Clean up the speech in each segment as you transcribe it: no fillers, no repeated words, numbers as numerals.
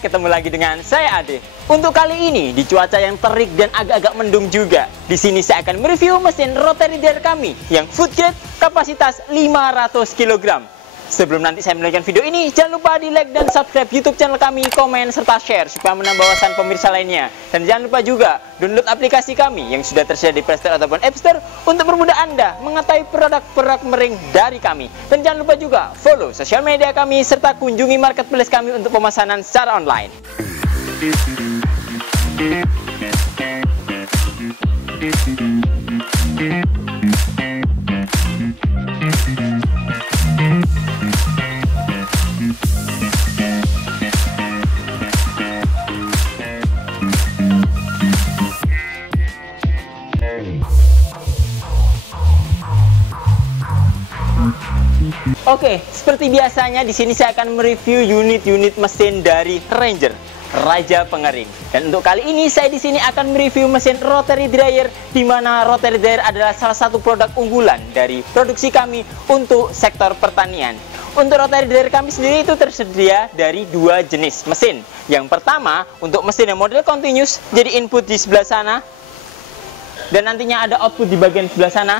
ketemu lagi dengan saya Ade. Untuk kali ini di cuaca yang terik dan agak-agak mendung juga, di sini saya akan mereview mesin rotary dryer kami yang food grade kapasitas 500 kg. Sebelum nanti saya melanjutkan video ini, jangan lupa di like dan subscribe YouTube channel kami, komen serta share supaya menambah wawasan pemirsa lainnya. Dan jangan lupa juga download aplikasi kami yang sudah tersedia di Play Store ataupun App Store untuk mempermudah Anda mengetahui produk-produk mering dari kami. Dan jangan lupa juga follow sosial media kami serta kunjungi marketplace kami untuk pemesanan secara online. Oke, seperti biasanya di sini saya akan mereview unit-unit mesin dari Ranger, Raja Pengering. Dan untuk kali ini saya di sini akan mereview mesin rotary dryer, di mana rotary dryer adalah salah satu produk unggulan dari produksi kami untuk sektor pertanian. Untuk rotary dryer kami sendiri itu tersedia dari dua jenis mesin. Yang pertama untuk mesin yang model continuous, jadi input di sebelah sana dan nantinya ada output di bagian sebelah sana.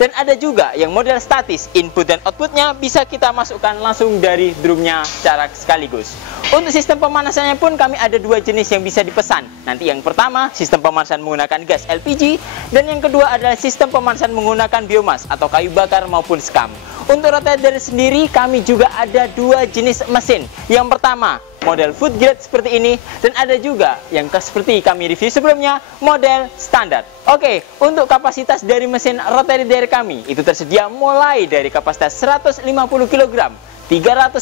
Dan ada juga yang model statis, input dan outputnya bisa kita masukkan langsung dari drumnya secara sekaligus. Untuk sistem pemanasannya pun kami ada dua jenis yang bisa dipesan. Nanti yang pertama sistem pemanasan menggunakan gas LPG, dan yang kedua adalah sistem pemanasan menggunakan biomas atau kayu bakar maupun skam. Untuk rotary dryer sendiri kami juga ada dua jenis mesin. Yang pertama model food grade seperti ini, dan ada juga yang seperti kami review sebelumnya, model standar. Oke, untuk kapasitas dari mesin rotary dryer kami itu tersedia mulai dari kapasitas 150 kg, 300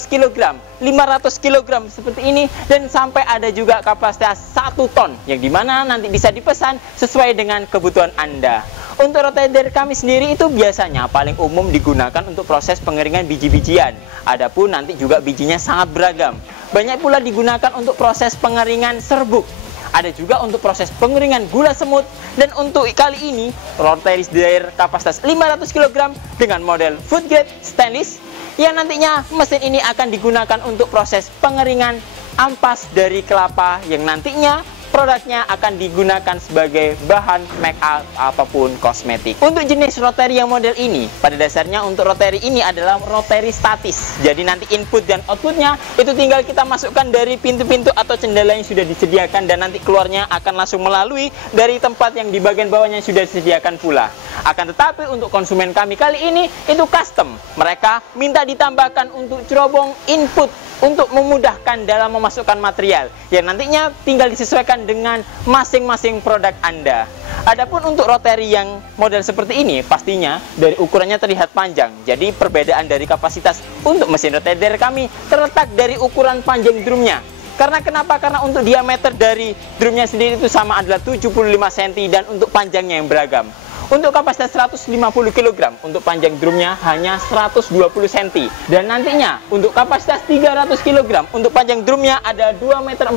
kg, 500 kg seperti ini, dan sampai ada juga kapasitas 1 ton yang dimana nanti bisa dipesan sesuai dengan kebutuhan Anda. Untuk rotary dryer kami sendiri itu biasanya paling umum digunakan untuk proses pengeringan biji-bijian. Adapun nanti juga bijinya sangat beragam. Banyak pula digunakan untuk proses pengeringan serbuk. Ada juga untuk proses pengeringan gula semut. Dan untuk kali ini rotary dryer kapasitas 500 kg dengan model food grade stainless, yang nantinya mesin ini akan digunakan untuk proses pengeringan ampas dari kelapa, yang nantinya produknya akan digunakan sebagai bahan make up apapun kosmetik. Untuk jenis rotary yang model ini, pada dasarnya untuk rotary ini adalah rotary statis. Jadi nanti input dan outputnya itu tinggal kita masukkan dari pintu-pintu atau jendela yang sudah disediakan, dan nanti keluarnya akan langsung melalui dari tempat yang di bagian bawahnya sudah disediakan pula. Akan tetapi untuk konsumen kami kali ini itu custom. Mereka minta ditambahkan untuk cerobong input untuk memudahkan dalam memasukkan material, yang nantinya tinggal disesuaikan dengan masing-masing produk Anda. Adapun untuk rotary yang model seperti ini, pastinya dari ukurannya terlihat panjang. Jadi perbedaan dari kapasitas untuk mesin rotary dryer kami terletak dari ukuran panjang drumnya. Karena kenapa? Karena untuk diameter dari drumnya sendiri itu sama adalah 75 cm, dan untuk panjangnya yang beragam. Untuk kapasitas 150 kg, untuk panjang drumnya hanya 120 cm. Dan nantinya untuk kapasitas 300 kg, untuk panjang drumnya ada 2,40 meter.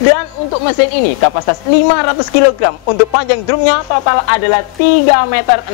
Dan untuk mesin ini kapasitas 500 kg, untuk panjang drumnya total adalah 3,60 meter.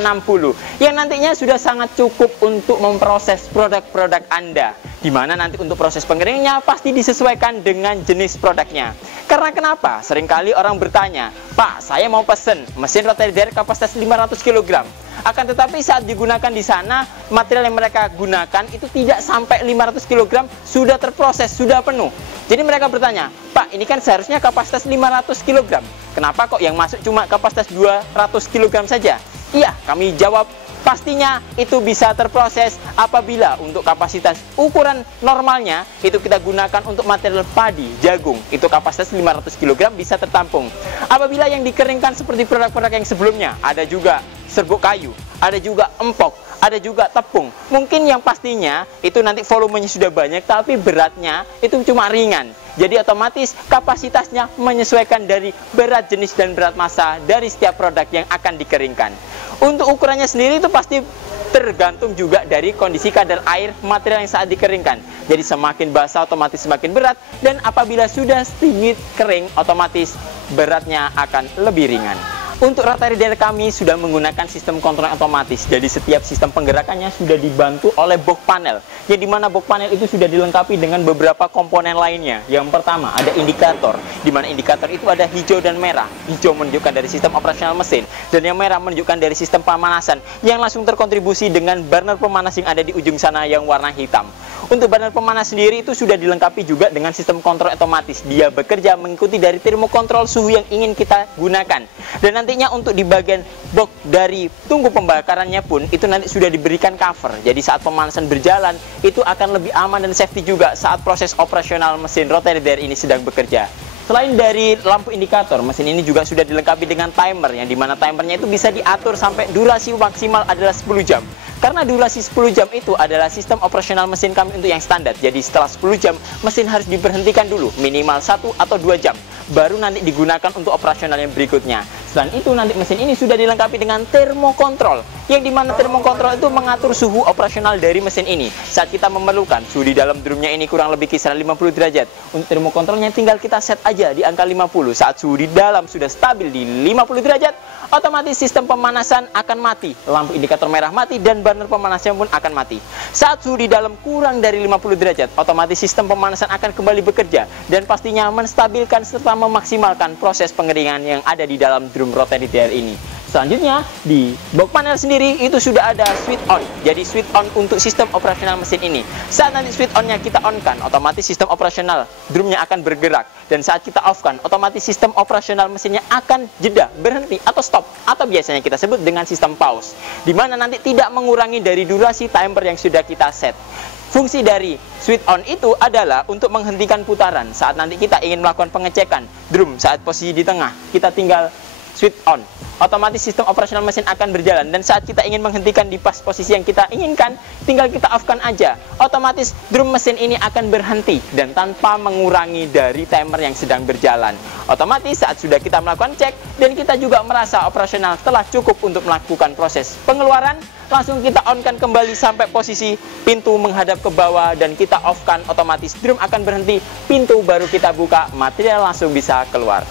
Yang nantinya sudah sangat cukup untuk memproses produk-produk Anda. Dimana nanti untuk proses pengeringnya pasti disesuaikan dengan jenis produknya. Karena kenapa? Seringkali orang bertanya, Pak, saya mau pesen mesin rotary dryer kapasitas 500 kg. Akan tetapi saat digunakan di sana, material yang mereka gunakan itu tidak sampai 500 kg sudah terproses, sudah penuh. Jadi mereka bertanya, Pak, ini kan seharusnya kapasitas 500 kg. Kenapa kok yang masuk cuma kapasitas 200 kg saja? Iya, kami jawab, pastinya itu bisa terproses apabila untuk kapasitas ukuran normalnya itu kita gunakan untuk material padi, jagung, itu kapasitas 500 kg bisa tertampung. Apabila yang dikeringkan seperti produk-produk yang sebelumnya, ada juga serbuk kayu, ada juga empok, ada juga tepung. Mungkin yang pastinya itu nanti volumenya sudah banyak, tapi beratnya itu cuma ringan. Jadi otomatis kapasitasnya menyesuaikan dari berat jenis dan berat massa dari setiap produk yang akan dikeringkan. Untuk ukurannya sendiri itu pasti tergantung juga dari kondisi kadar air material yang saat dikeringkan. Jadi semakin basah otomatis semakin berat, dan apabila sudah sedikit kering otomatis beratnya akan lebih ringan. Untuk rotary dryer kami sudah menggunakan sistem kontrol otomatis. Jadi setiap sistem penggerakannya sudah dibantu oleh box panel. Yang dimana box panel itu sudah dilengkapi dengan beberapa komponen lainnya. Yang pertama ada indikator, dimana indikator itu ada hijau dan merah. Hijau menunjukkan dari sistem operasional mesin, dan yang merah menunjukkan dari sistem pemanasan yang langsung terkontribusi dengan burner pemanas yang ada di ujung sana yang warna hitam. Untuk burner pemanas sendiri itu sudah dilengkapi juga dengan sistem kontrol otomatis. Dia bekerja mengikuti dari termokontrol suhu yang ingin kita gunakan. Dan nantinya untuk di bagian box dari tungku pembakarannya pun itu nanti sudah diberikan cover. Jadi saat pemanasan berjalan itu akan lebih aman dan safety juga saat proses operasional mesin rotary dryer ini sedang bekerja. Selain dari lampu indikator, mesin ini juga sudah dilengkapi dengan timer, yang dimana timernya itu bisa diatur sampai durasi maksimal adalah 10 jam. Karena durasi 10 jam itu adalah sistem operasional mesin kami untuk yang standar. Jadi setelah 10 jam, mesin harus diberhentikan dulu, minimal 1 atau 2 jam. Baru nanti digunakan untuk operasional yang berikutnya. Selain itu, nanti mesin ini sudah dilengkapi dengan termokontrol. Yang dimana termokontrol itu mengatur suhu operasional dari mesin ini. Saat kita memerlukan, suhu di dalam drumnya ini kurang lebih kisaran 50 derajat. Untuk termokontrolnya tinggal kita set aja di angka 50. Saat suhu di dalam sudah stabil di 50 derajat, otomatis sistem pemanasan akan mati. Lampu indikator merah mati dan burner pemanasnya pun akan mati. Saat suhu di dalam kurang dari 50 derajat, otomatis sistem pemanasan akan kembali bekerja dan pastinya menstabilkan serta memaksimalkan proses pengeringan yang ada di dalam drum rotary dryer ini. Selanjutnya, di box panel sendiri itu sudah ada switch on. Jadi switch on untuk sistem operasional mesin ini. Saat nanti switch on-nya kita on-kan, otomatis sistem operasional drumnya akan bergerak. Dan saat kita off-kan, otomatis sistem operasional mesinnya akan jeda, berhenti, atau stop. Atau biasanya kita sebut dengan sistem pause. Dimana nanti tidak mengurangi dari durasi timer yang sudah kita set. Fungsi dari switch on itu adalah untuk menghentikan putaran. Saat nanti kita ingin melakukan pengecekan drum saat posisi di tengah, kita tinggal switch on. Otomatis sistem operasional mesin akan berjalan. Dan saat kita ingin menghentikan di pas posisi yang kita inginkan, tinggal kita off-kan aja. Otomatis drum mesin ini akan berhenti dan tanpa mengurangi dari timer yang sedang berjalan. Otomatis saat sudah kita melakukan cek dan kita juga merasa operasional telah cukup untuk melakukan proses pengeluaran, langsung kita on-kan kembali sampai posisi pintu menghadap ke bawah dan kita off-kan, otomatis drum akan berhenti, pintu baru kita buka, material langsung bisa keluar.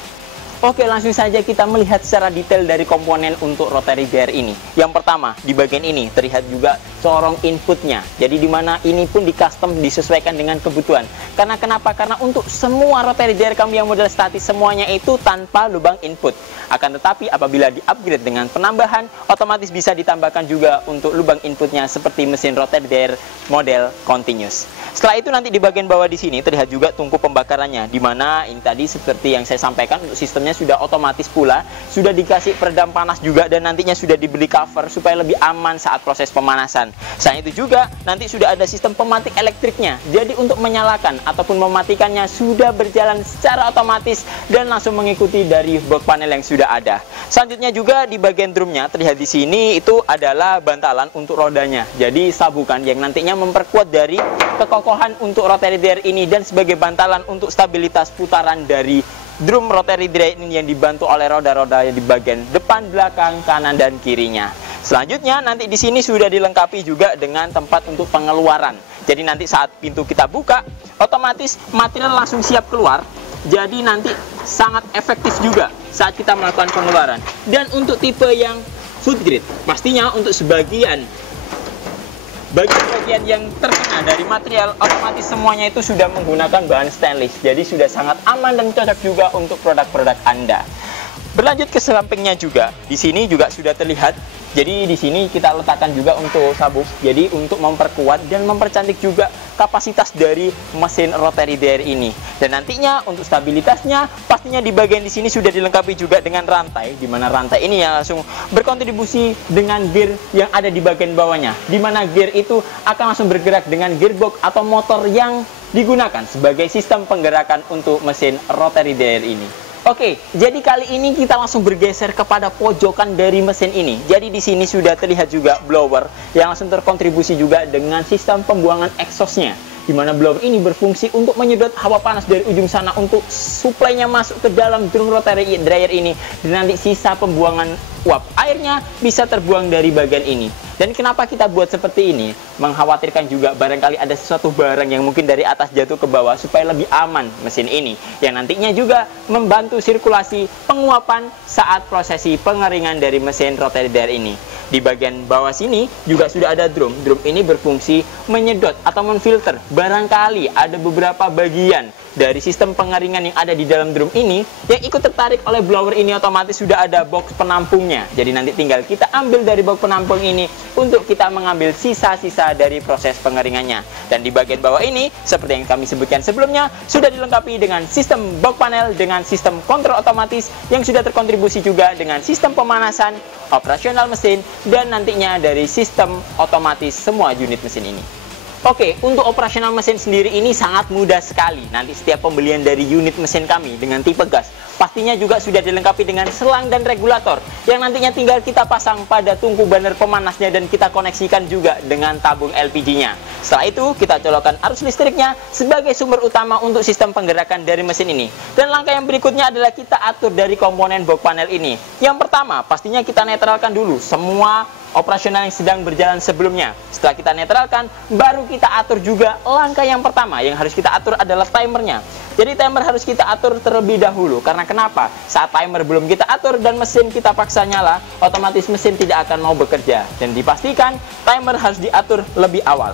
Oke, langsung saja kita melihat secara detail dari komponen untuk rotary dryer ini. Yang pertama, di bagian ini terlihat juga corong inputnya. Jadi di mana ini pun di custom disesuaikan dengan kebutuhan. Karena kenapa? Karena untuk semua rotary dryer kami yang model statis semuanya itu tanpa lubang input. Akan tetapi apabila di-upgrade dengan penambahan, otomatis bisa ditambahkan juga untuk lubang inputnya seperti mesin rotary dryer model continuous. Setelah itu nanti di bagian bawah di sini terlihat juga tungku pembakarannya, di mana ini tadi seperti yang saya sampaikan untuk sistemnya sudah otomatis pula, sudah dikasih peredam panas juga dan nantinya sudah dibeli cover supaya lebih aman saat proses pemanasan. Selain itu juga nanti sudah ada sistem pematik elektriknya. Jadi untuk menyalakan ataupun mematikannya sudah berjalan secara otomatis dan langsung mengikuti dari box panel yang sudah ada. Selanjutnya juga di bagian drumnya terlihat di sini itu adalah bantalan untuk rodanya. Jadi sabukan yang nantinya memperkuat dari kekokohan untuk rotary dryer ini dan sebagai bantalan untuk stabilitas putaran dari drum rotary dryer ini yang dibantu oleh roda-roda di bagian depan, belakang, kanan, dan kirinya. Selanjutnya nanti di sini sudah dilengkapi juga dengan tempat untuk pengeluaran. Jadi nanti saat pintu kita buka, otomatis material langsung siap keluar. Jadi nanti sangat efektif juga saat kita melakukan pengeluaran. Dan untuk tipe yang food grade, pastinya untuk bagian yang terkena dari material, otomatis semuanya itu sudah menggunakan bahan stainless. Jadi sudah sangat aman dan cocok juga untuk produk-produk Anda. Berlanjut ke sampingnya juga, di sini juga sudah terlihat. Jadi di sini kita letakkan juga untuk sabuk. Jadi untuk memperkuat dan mempercantik juga kapasitas dari mesin rotary dryer ini. Dan nantinya untuk stabilitasnya, pastinya di bagian di sini sudah dilengkapi juga dengan rantai, di mana rantai ini yang langsung berkontribusi dengan gear yang ada di bagian bawahnya. Di mana gear itu akan langsung bergerak dengan gearbox atau motor yang digunakan sebagai sistem penggerakan untuk mesin rotary dryer ini. Oke, jadi kali ini kita langsung bergeser kepada pojokan dari mesin ini. Jadi di sini sudah terlihat juga blower yang langsung terkontribusi juga dengan sistem pembuangan exhaustnya. Di mana blower ini berfungsi untuk menyedot hawa panas dari ujung sana untuk suplainya masuk ke dalam drum rotary dryer ini. Dan nanti sisa pembuangan uap airnya bisa terbuang dari bagian ini. Dan kenapa kita buat seperti ini? Mengkhawatirkan juga barangkali ada sesuatu barang yang mungkin dari atas jatuh ke bawah supaya lebih aman mesin ini. Yang nantinya juga membantu sirkulasi penguapan saat prosesi pengeringan dari mesin rotary dryer ini. Di bagian bawah sini juga sudah ada drum. Drum ini berfungsi menyedot atau menfilter. Barangkali ada beberapa bagian dari sistem pengeringan yang ada di dalam drum ini yang ikut tertarik oleh blower ini, otomatis sudah ada box penampungnya. Jadi nanti tinggal kita ambil dari box penampung ini untuk kita mengambil sisa-sisa dari proses pengeringannya. Dan di bagian bawah ini, seperti yang kami sebutkan sebelumnya, sudah dilengkapi dengan sistem box panel dengan sistem kontrol otomatis yang sudah terkontribusi juga dengan sistem pemanasan, operasional mesin, dan nantinya dari sistem otomatis semua unit mesin ini. Oke, untuk operasional mesin sendiri ini sangat mudah sekali. Nanti setiap pembelian dari unit mesin kami dengan tipe gas pastinya juga sudah dilengkapi dengan selang dan regulator yang nantinya tinggal kita pasang pada tungku burner pemanasnya dan kita koneksikan juga dengan tabung LPG-nya. Setelah itu kita colokkan arus listriknya sebagai sumber utama untuk sistem penggerakan dari mesin ini. Dan langkah yang berikutnya adalah kita atur dari komponen box panel ini. Yang pertama, pastinya kita netralkan dulu semua operasional yang sedang berjalan sebelumnya. Setelah kita netralkan, baru kita atur juga langkah yang pertama. Yang harus kita atur adalah timernya. Jadi timer harus kita atur terlebih dahulu. Karena kenapa? Saat timer belum kita atur dan mesin kita paksa nyala, otomatis mesin tidak akan mau bekerja. Dan dipastikan timer harus diatur lebih awal.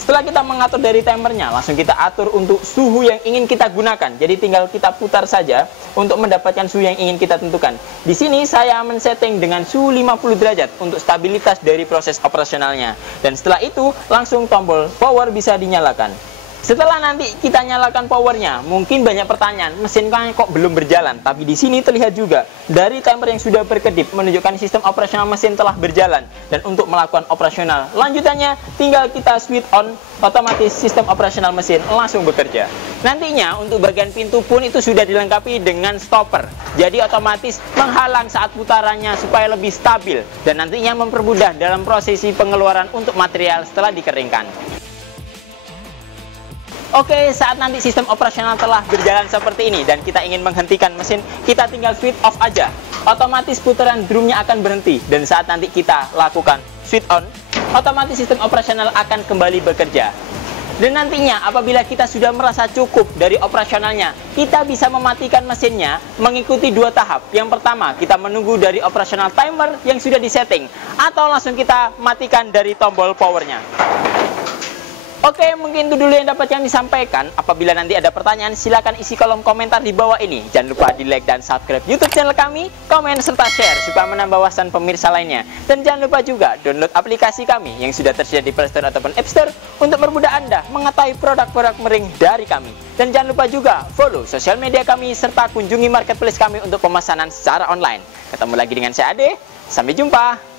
Setelah kita mengatur dari timernya, langsung kita atur untuk suhu yang ingin kita gunakan. Jadi tinggal kita putar saja untuk mendapatkan suhu yang ingin kita tentukan. Di sini saya men-setting dengan suhu 50 derajat untuk stabilitas dari proses operasionalnya. Dan setelah itu langsung tombol power bisa dinyalakan. Setelah nanti kita nyalakan powernya, mungkin banyak pertanyaan, mesin kok belum berjalan? Tapi di sini terlihat juga dari timer yang sudah berkedip menunjukkan sistem operasional mesin telah berjalan. Dan untuk melakukan operasional lanjutannya, tinggal kita switch on, otomatis sistem operasional mesin langsung bekerja. Nantinya untuk bagian pintu pun itu sudah dilengkapi dengan stopper. Jadi otomatis menghalang saat putarannya supaya lebih stabil dan nantinya mempermudah dalam prosesi pengeluaran untuk material setelah dikeringkan. Oke, saat nanti sistem operasional telah berjalan seperti ini dan kita ingin menghentikan mesin, kita tinggal switch off aja. Otomatis putaran drumnya akan berhenti dan saat nanti kita lakukan switch on, otomatis sistem operasional akan kembali bekerja. Dan nantinya apabila kita sudah merasa cukup dari operasionalnya, kita bisa mematikan mesinnya mengikuti dua tahap. Yang pertama, kita menunggu dari operasional timer yang sudah disetting, atau langsung kita matikan dari tombol powernya. Oke, mungkin itu dulu yang dapat kami sampaikan. Apabila nanti ada pertanyaan, silakan isi kolom komentar di bawah ini. Jangan lupa di like dan subscribe YouTube channel kami, komen serta share supaya menambah wawasan pemirsa lainnya. Dan jangan lupa juga download aplikasi kami yang sudah tersedia di Play Store ataupun App Store untuk mempermudah Anda mengetahui produk-produk mering dari kami. Dan jangan lupa juga follow sosial media kami serta kunjungi marketplace kami untuk pemesanan secara online. Ketemu lagi dengan saya Ade, sampai jumpa.